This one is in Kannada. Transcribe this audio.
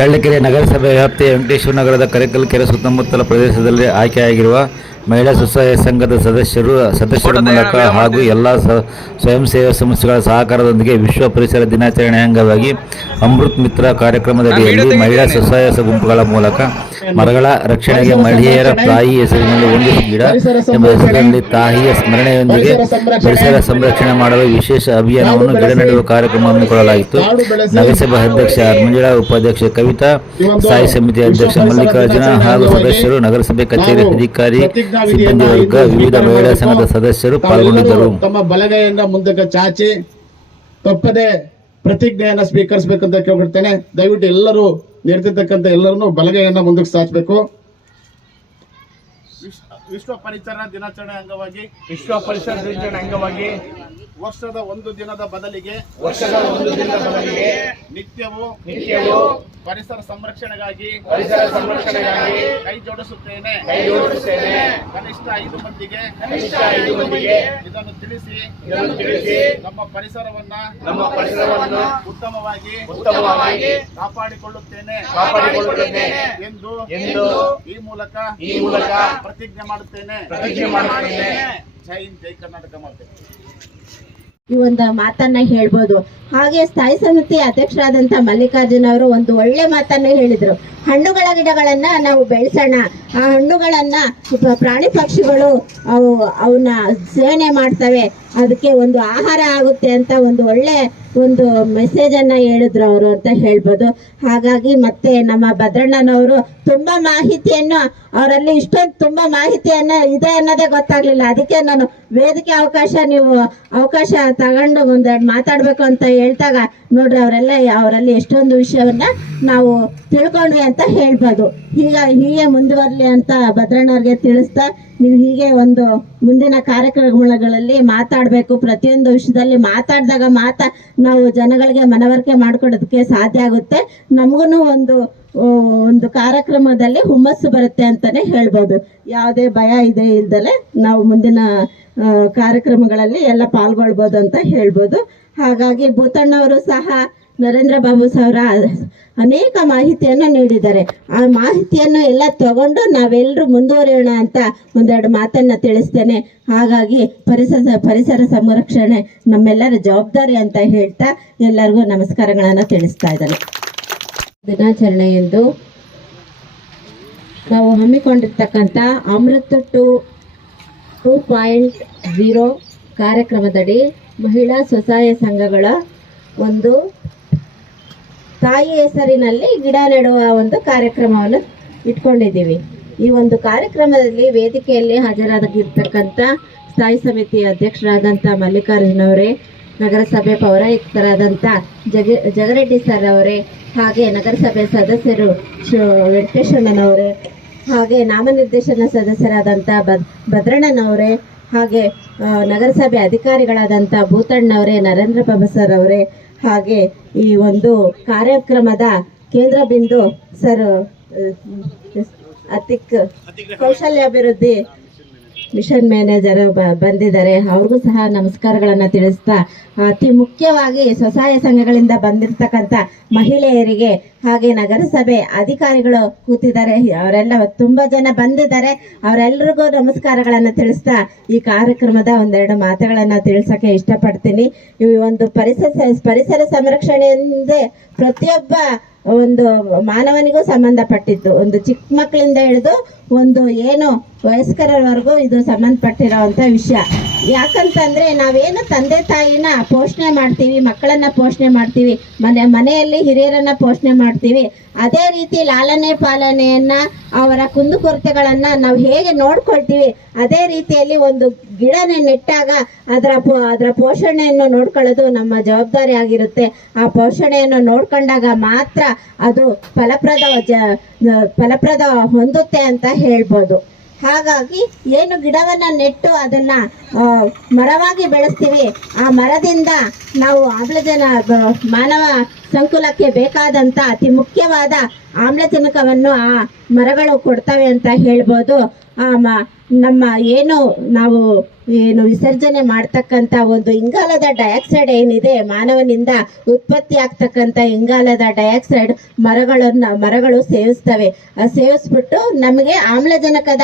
ಚಳ್ಳಕೆರೆ ನಗರಸಭೆ ವ್ಯಾಪ್ತಿಯ ವೆಂಕಟೇಶ್ವರ ನಗರದ ಕರಿಕಲ್ ಕೆರೆ ಸುತ್ತಮುತ್ತಲ ಪ್ರದೇಶದಲ್ಲಿ ಆಯ್ಕೆಯಾಗಿರುವ ಮಹಿಳಾ ಸ್ವಸಹಾಯ ಸಂಘದ ಸದಸ್ಯರ ಮೂಲಕ ಹಾಗೂ ಎಲ್ಲ ಸ್ವಯಂ ಸೇವಾ ಸಂಸ್ಥೆಗಳ ಸಹಕಾರದೊಂದಿಗೆ ವಿಶ್ವ ಪರಿಸರ ದಿನಾಚರಣೆ ಅಂಗವಾಗಿ ಅಮೃತ್ ಮಿತ್ರ ಕಾರ್ಯಕ್ರಮದಡಿಯಲ್ಲಿ ಮಹಿಳಾ ಸ್ವಸಹಾಯ ಗುಂಪುಗಳ ಮೂಲಕ ಮರಗಳ ರಕ್ಷಣೆಗೆ ಮಹಿಳೆಯರ ತಾಯಿ ಹೆಸರಿನಲ್ಲಿ ಒಂದು ಗಿಡ ಎಂಬ ಹೆಸರಿನಲ್ಲಿ ತಾಯಿಯ ಸ್ಮರಣೆಯೊಂದಿಗೆ ಪರಿಸರ ಸಂರಕ್ಷಣೆ ಮಾಡಲು ವಿಶೇಷ ಅಭಿಯಾನವನ್ನು ಗಿಡ ನೆಡುವ ಕಾರ್ಯಕ್ರಮ ಹಮ್ಮಿಕೊಳ್ಳಲಾಗಿತ್ತು. ನಗರಸಭಾ ಅಧ್ಯಕ್ಷ ಮಂಜುಳಾ, ಉಪಾಧ್ಯಕ್ಷ ಕವಿತಾ, ಸ್ಥಾಯಿ ಸಮಿತಿ ಅಧ್ಯಕ್ಷ ಮಲ್ಲಿಕಾರ್ಜುನ ಹಾಗೂ ಸದಸ್ಯರು, ನಗರಸಭೆ ಕಚೇರಿ ಅಧಿಕಾರಿ, ಸಿಬ್ಬಂದಿ ವರ್ಗ, ವಿವಿಧ ಮಹಿಳಾ ಸಂಘದ ಸದಸ್ಯರು ಪಾಲ್ಗೊಂಡಿದ್ದರು. ತಮ್ಮ ಬಲಗೈಯನ್ನ ಮುಂದಕ್ಕೆ ಚಾಚಿ ತಪ್ಪದೆ ಪ್ರತಿಜ್ಞೆಯನ್ನ ಸ್ವೀಕರಿಸಬೇಕಂತ ಕೇಳ್ಕೊಳ್ತೇನೆ. ದಯವಿಟ್ಟು ಎಲ್ಲರೂ ನಿಂತಿರ್ತಕ್ಕಂಥ ಎಲ್ಲರನ್ನು ಬಲಗೈಯನ್ನ ಮುಂದಕ್ಕೆ ಚಾಚಬೇಕು. ವಿಶ್ವ ಪರಿಸರ ದಿನಾಚರಣೆ ಅಂಗವಾಗಿ ವರ್ಷದ ಒಂದು ದಿನದ ಬದಲಿಗೆ ನಿತ್ಯವೂ ಪರಿಸರ ಸಂರಕ್ಷಣೆಗಾಗಿ ಕೈ ಜೋಡಿಸುತ್ತೇನೆ. ಕನಿಷ್ಠ 5 ಮಂದಿಗೆ ಇದನ್ನು ತಿಳಿಸಿ ನಮ್ಮ ಪರಿಸರವನ್ನು ಉತ್ತಮವಾಗಿ ಕಾಪಾಡಿಕೊಳ್ಳುತ್ತೇನೆ ಎಂದು ಈ ಮೂಲಕ ಪ್ರತಿಜ್ಞೆ ಮಾಡುತ್ತೇನೆ. ಜೈ ಹಿಂದ್, ಜೈ ಕರ್ನಾಟಕ ಮಾತೆ. ಈ ಒಂದು ಮಾತನ್ನ ಹೇಳ್ಬೋದು. ಹಾಗೆ ಸ್ಥಾಯಿ ಸಮಿತಿ ಅಧ್ಯಕ್ಷರಾದಂತ ಮಲ್ಲಿಕಾರ್ಜುನ್ ಅವರು ಒಂದು ಒಳ್ಳೆ ಮಾತನ್ನ ಹೇಳಿದ್ರು. ಹಣ್ಣುಗಳ ಗಿಡಗಳನ್ನ ನಾವು ಬೆಳೆಸೋಣ, ಆ ಹಣ್ಣುಗಳನ್ನ ಪ್ರಾಣಿ ಪಕ್ಷಿಗಳು ಅವನ್ನ ಸೇವನೆ ಮಾಡ್ತವೆ, ಅದಕ್ಕೆ ಒಂದು ಆಹಾರ ಆಗುತ್ತೆ ಅಂತ ಒಂದು ಒಳ್ಳೆ ಒಂದು ಮೆಸೇಜ್ ಅನ್ನ ಹೇಳಿದ್ರು ಅವರು ಅಂತ ಹೇಳ್ಬೋದು. ಹಾಗಾಗಿ ಮತ್ತೆ ನಮ್ಮ ಭದ್ರಣ್ಣನವರು ತುಂಬಾ ಮಾಹಿತಿಯನ್ನು, ಅವರಲ್ಲಿ ಇಷ್ಟೊಂದು ತುಂಬಾ ಮಾಹಿತಿಯನ್ನ ಇದೆ ಅನ್ನೋದೇ ಗೊತ್ತಾಗ್ಲಿಲ್ಲ. ಅದಕ್ಕೆ ನಾನು ವೇದಿಕೆ ಅವಕಾಶ ತಗೊಂಡು ಒಂದೆರಡು ಮಾತಾಡ್ಬೇಕು ಅಂತ ಹೇಳ್ದಾಗ ನೋಡ್ರಿ ಅವರಲ್ಲಿ ಎಷ್ಟೊಂದು ವಿಷಯವನ್ನ ನಾವು ತಿಳ್ಕೊಂಡ್ವಿ ಅಂತ ಹೇಳ್ಬೋದು. ಹೀಗೆ ಮುಂದುವರ್ಲಿ ಅಂತ ಭದ್ರಣ್ಣವ್ರಿಗೆ ತಿಳಿಸ್ತಾ, ನೀವು ಹೀಗೆ ಒಂದು ಮುಂದಿನ ಕಾರ್ಯಕ್ರಮಗಳಲ್ಲಿ ಮಾತಾಡಬೇಕು. ಪ್ರತಿಯೊಂದು ವಿಷಯದಲ್ಲಿ ಮಾತಾಡಿದಾಗ ನಾವು ಜನಗಳಿಗೆ ಮನವರಿಕೆ ಮಾಡ್ಕೊಡೋದಕ್ಕೆ ಸಾಧ್ಯ ಆಗುತ್ತೆ. ನಮಗೂ ಒಂದು ಕಾರ್ಯಕ್ರಮದಲ್ಲಿ ಹುಮ್ಮಸ್ಸು ಬರುತ್ತೆ ಅಂತಾನೆ ಹೇಳ್ಬೋದು. ಯಾವುದೇ ಭಯ ಇಲ್ದಲೆ ನಾವು ಮುಂದಿನ ಕಾರ್ಯಕ್ರಮಗಳಲ್ಲಿ ಎಲ್ಲ ಪಾಲ್ಗೊಳ್ಬೋದು ಅಂತ ಹೇಳ್ಬೋದು. ಹಾಗಾಗಿ ಭೂತಣ್ಣವರು ಸಹ ನರೇಂದ್ರ ಬಾಬು ಅವರ ಅನೇಕ ಮಾಹಿತಿಯನ್ನು ನೀಡಿದ್ದಾರೆ. ಆ ಮಾಹಿತಿಯನ್ನು ಎಲ್ಲ ತಗೊಂಡು ನಾವೆಲ್ಲರೂ ಮುಂದುವರಿಯೋಣ ಅಂತ ಒಂದೆರಡು ಮಾತನ್ನ ತಿಳಿಸ್ತೇನೆ. ಹಾಗಾಗಿ ಪರಿಸರ ಸಂರಕ್ಷಣೆ ನಮ್ಮೆಲ್ಲರ ಜವಾಬ್ದಾರಿ ಅಂತ ಹೇಳ್ತಾ ಎಲ್ಲರಿಗೂ ನಮಸ್ಕಾರಗಳನ್ನು ತಿಳಿಸ್ತಾ ಇದ್ದೇನೆ. ದಿನಾಚರಣೆ ಎಂದು ನಾವು ಹಮ್ಮಿಕೊಂಡಿರ್ತಕ್ಕಂಥ ಅಮೃತ್ 2.0 ಕಾರ್ಯಕ್ರಮದಡಿ ಮಹಿಳಾ ಸ್ವಸಹಾಯ ಸಂಘಗಳ ಒಂದು ತಾಯಿ ಹೆಸರಿನಲ್ಲಿ ಗಿಡ ನೆಡುವ ಒಂದು ಕಾರ್ಯಕ್ರಮವನ್ನು ಇಟ್ಕೊಂಡಿದ್ದೀವಿ. ಈ ಒಂದು ಕಾರ್ಯಕ್ರಮದಲ್ಲಿ ವೇದಿಕೆಯಲ್ಲಿ ಹಾಜರಾಗಿರ್ತಕ್ಕಂಥ ಸ್ಥಾಯಿ ಸಮಿತಿ ಅಧ್ಯಕ್ಷರಾದಂಥ ಮಲ್ಲಿಕಾರ್ಜುನ್ ಅವರೇ, ನಗರಸಭೆ ಪೌರಾಯುಕ್ತರಾದಂಥ ಜಗರೆಡ್ಡಿ ಸರ್ ಅವರೇ, ಹಾಗೆ ನಗರಸಭೆ ಸದಸ್ಯರು ವೆಂಕಟೇಶ್ವರನವರೇ, ಹಾಗೆ ನಾಮನಿರ್ದೇಶನ ಸದಸ್ಯರಾದಂಥ ಭದ್ರಣ್ಣನವರೇ, ಹಾಗೆ ನಗರಸಭೆ ಅಧಿಕಾರಿಗಳಾದಂಥ ಭೂತಣ್ಣವರೇ, ನರೇಂದ್ರ ಬಾಬು ಸರ್ ಅವರೇ, ಹಾಗೆ ಈ ಒಂದು ಕಾರ್ಯಕ್ರಮದ ಕೇಂದ್ರ ಬಿಂದು ಸರ್ ಅತಿಕ್ ಕೌಶಲ್ಯಾಭಿವೃದ್ಧಿ ಮಿಷನ್ ಮ್ಯಾನೇಜರ್ ಬಂದಿದ್ದಾರೆ. ಅವ್ರಿಗೂ ಸಹ ನಮಸ್ಕಾರಗಳನ್ನು ತಿಳಿಸ್ತಾ, ಅತಿ ಮುಖ್ಯವಾಗಿ ಸ್ವಸಹಾಯ ಸಂಘಗಳಿಂದ ಬಂದಿರತಕ್ಕಂಥ ಮಹಿಳೆಯರಿಗೆ ಹಾಗೆ ನಗರಸಭೆ ಅಧಿಕಾರಿಗಳು ಕೂತಿದ್ದಾರೆ, ಅವರೆಲ್ಲ ತುಂಬಾ ಜನ ಬಂದಿದ್ದಾರೆ. ಅವರೆಲ್ಲರಿಗೂ ನಮಸ್ಕಾರಗಳನ್ನು ತಿಳಿಸ್ತಾ ಈ ಕಾರ್ಯಕ್ರಮದ ಒಂದೆರಡು ಮಾತುಗಳನ್ನ ತಿಳಿಸಕ್ಕೆ ಇಷ್ಟಪಡ್ತೀನಿ. ಈ ಒಂದು ಪರಿಸರ ಸಂರಕ್ಷಣೆಯಿಂದ ಪ್ರತಿಯೊಬ್ಬ ಒಂದು ಮಾನವನಿಗೂ ಸಂಬಂಧಪಟ್ಟಿದ್ದು, ಒಂದು ಚಿಕ್ಕ ಮಕ್ಕಳಿಂದ ಹಿಡಿದು ಒಂದು ಏನು ವಯಸ್ಕರವರೆಗೂ ಇದು ಸಂಬಂಧಪಟ್ಟಿರೋವಂಥ ವಿಷಯ. ಯಾಕಂತಂದ್ರೆ ನಾವೇನು ತಂದೆ ತಾಯಿನ ಪೋಷಣೆ ಮಾಡ್ತೀವಿ, ಮಕ್ಕಳನ್ನ ಪೋಷಣೆ ಮಾಡ್ತೀವಿ, ಮನೆಯಲ್ಲಿ ಹಿರಿಯರನ್ನ ಪೋಷಣೆ ಮಾಡ್ತೀವಿ, ಅದೇ ರೀತಿ ಲಾಲನೆ ಪಾಲನೆಯನ್ನ ಅವರ ಕುಂದುಕೊರತೆಗಳನ್ನ ನಾವು ಹೇಗೆ ನೋಡ್ಕೊಳ್ತೀವಿ, ಅದೇ ರೀತಿಯಲ್ಲಿ ಒಂದು ಗಿಡನ ನೆಟ್ಟಾಗ ಅದರ ಪೋಷಣೆಯನ್ನು ನೋಡ್ಕೊಳ್ಳೋದು ನಮ್ಮ ಜವಾಬ್ದಾರಿ ಆಗಿರುತ್ತೆ. ಆ ಪೋಷಣೆಯನ್ನು ನೋಡ್ಕೊಂಡಾಗ ಮಾತ್ರ ಅದು ಫಲಪ್ರದ ಹೊಂದುತ್ತೆ ಅಂತ ಹೇಳ್ಬೋದು. ಹಾಗಾಗಿ ಏನು ಗಿಡವನ್ನ ನೆಟ್ಟು ಅದನ್ನ ಮರವಾಗಿ ಬೆಳೆಸ್ತೀವಿ, ಆ ಮರದಿಂದ ನಾವು ಮಾನವ ಸಂಕುಲಕ್ಕೆ ಬೇಕಾದಂತ ಅತಿ ಮುಖ್ಯವಾದ ಆಮ್ಲಜನಕವನ್ನು ಆ ಮರಗಳು ಕೊಡ್ತವೆ ಅಂತ ಹೇಳ್ಬೋದು. ನಮ್ಮ ಏನು ನಾವು ಏನು ವಿಸರ್ಜನೆ ಮಾಡ್ತಕ್ಕಂಥ ಒಂದು ಇಂಗಾಲದ ಡೈಆಕ್ಸೈಡ್ ಏನಿದೆ, ಮಾನವನಿಂದ ಉತ್ಪತ್ತಿ ಆಗ್ತಕ್ಕಂಥ ಇಂಗಾಲದ ಡೈಆಕ್ಸೈಡ್ ಮರಗಳು ಸೇವಿಸ್ತವೆ. ಸೇವಿಸ್ಬಿಟ್ಟು ನಮಗೆ ಆಮ್ಲಜನಕದ